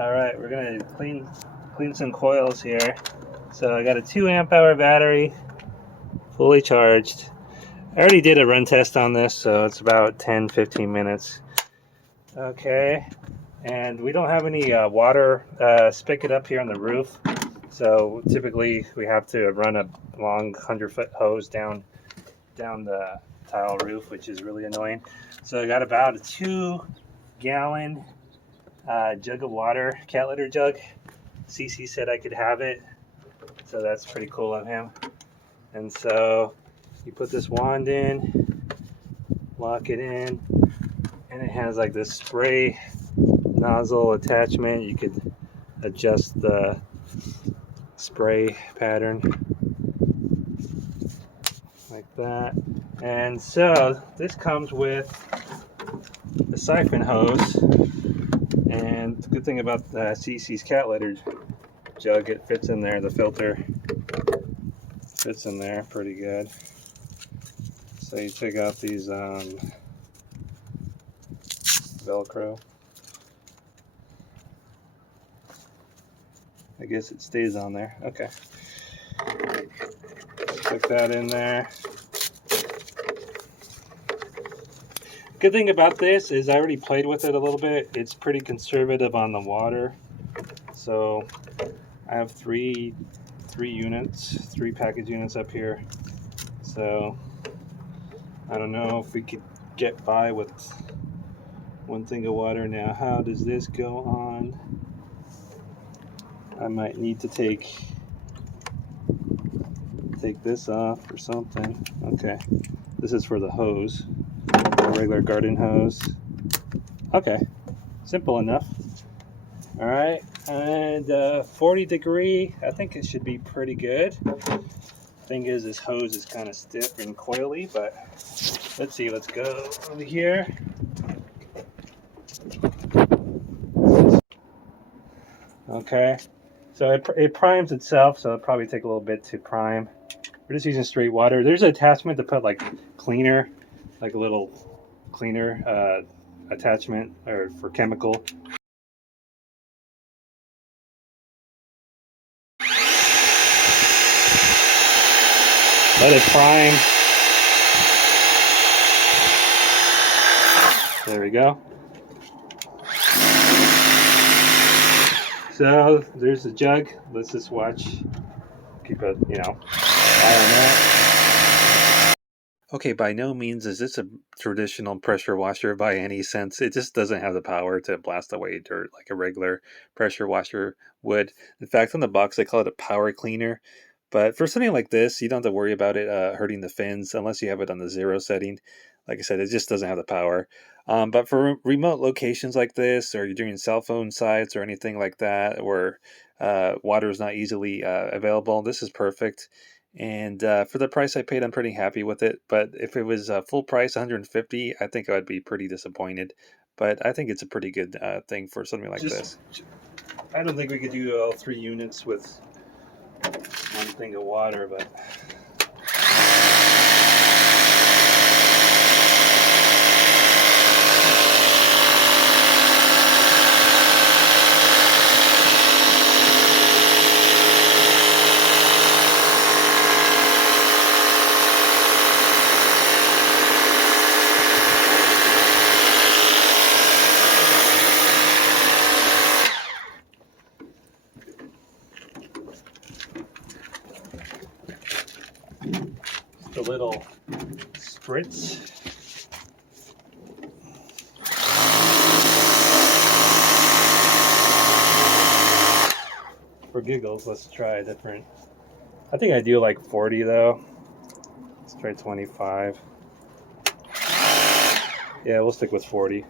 All right, we're gonna clean some coils here. So I got a 2 amp hour battery, fully charged. I already did a run test on this, so it's about 10-15 minutes. Okay, and we don't have any water spigot up here on the roof, so typically we have to run a long 100-foot hose down the tile roof, which is really annoying. So I got about a 2-gallon jug of water, cat litter jug. CC said I could have it, so that's pretty cool of him. And so you put this wand in, lock it in, and it has like this spray nozzle attachment. You could adjust the spray pattern like that. And so this comes with the siphon hose, and the good thing about CC's cat litter jug, it fits in there. The filter fits in there pretty good. So you take out these Velcro. I guess it stays on there. Okay. Stick that in there. Good thing about this is I already played with it a little bit. It's pretty conservative on the water. So I have three package units up here. So I don't know if we could get by with 1 thing of water. Now, how does this go on? I might need to take this off or something. Okay, this is for the hose, a regular garden hose. Okay, simple enough. All right, and 40 degree, I think it should be pretty good. Thing is, this hose is kind of stiff and coily, but let's see. Let's go over here. Okay, so it primes itself, so it'll probably take a little bit to prime. We're just using straight water. There's an attachment to put like cleaner, like a little cleaner attachment or for chemical. Let it prime. There we go. So there's the jug. Let's just watch. Keep it, eye on that. Okay, by no means is this a traditional pressure washer by any sense. It just doesn't have the power to blast away dirt like a regular pressure washer would. In fact, on the box they call it a power cleaner. But for something like this, you don't have to worry about it hurting the fins unless you have it on the 0 setting. Like I said, it just doesn't have the power. But for remote locations like this, or you're doing cell phone sites or anything like that, where water is not easily available, this is perfect. And for the price I paid, I'm pretty happy with it. But if it was full price, $150, I think I would be pretty disappointed. But I think it's a pretty good thing for something like this. I don't think we could do all 3 units with 1 thing of water, but a little spritz. For giggles, let's try a different. I think I do like 40 though. Let's try 25. Yeah, we'll stick with 40.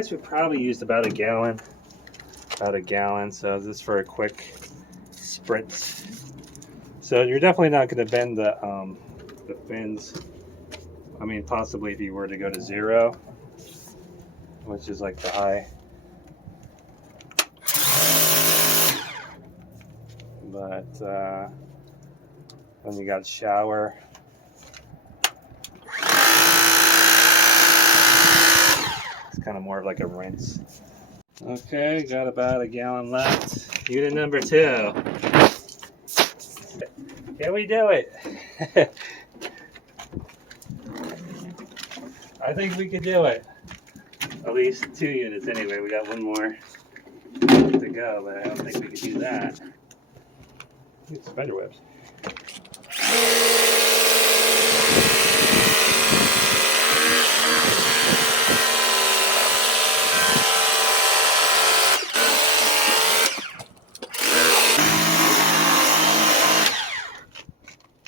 guess we probably used about a gallon. About a gallon, so this is for a quick spritz. So you're definitely not going to bend the fins. I mean, possibly if you were to go to 0, which is like the high. But when you got shower, it's kind of more of like a rinse. Okay, got about a gallon left. Unit number 2. Can we do it? I think we could do it. At least 2 units anyway. We got one more to go, but I don't think we could do that. Spider webs.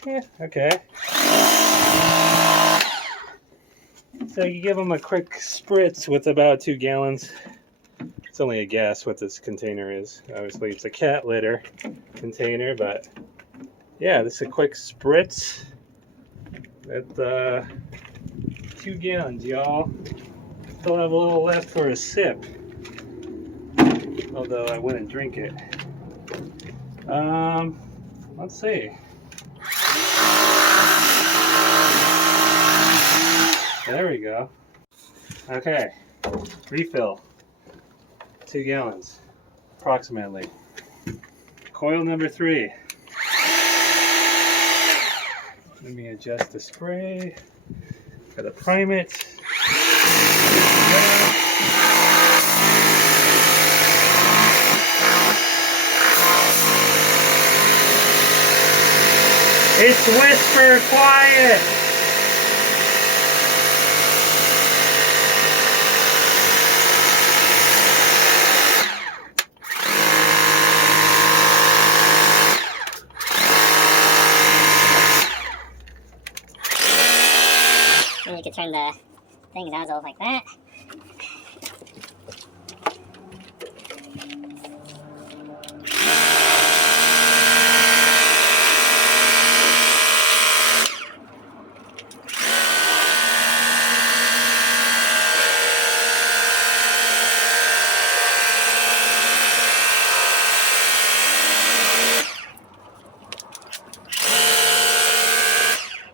Yeah, okay. So you give them a quick spritz with about 2 gallons. It's only a guess what this container is. Obviously it's a cat litter container, but yeah, this is a quick spritz at 2 gallons, y'all. Still have a little left for a sip, although I wouldn't drink it. Let's see. There we go. Okay, refill. 2 gallons, approximately. Coil number 3. Let me adjust the spray. Gotta prime it. It's whisper quiet. And you could turn the thing nozzle like that.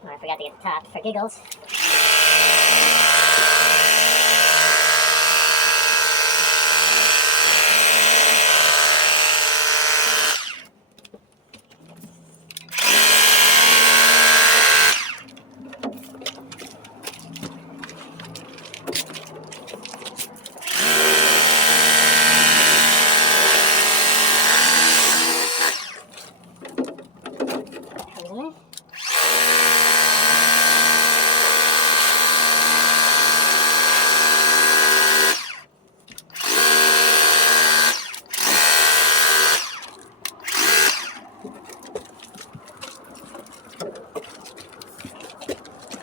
Oh, I forgot to get the top for giggles.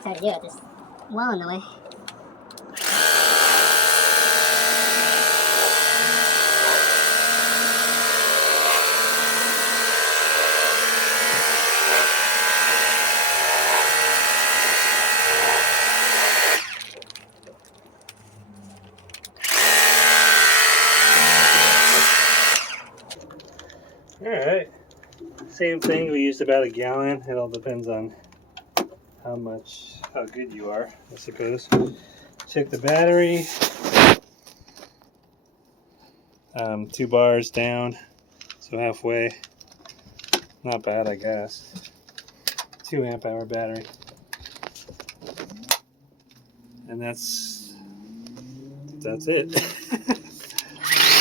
How to do it, just well in the way. Alright. Same thing, we used about a gallon. It all depends on how good you are, I suppose. Check the battery. 2 bars down, so halfway. Not bad, I guess. 2 amp hour battery. And that's it.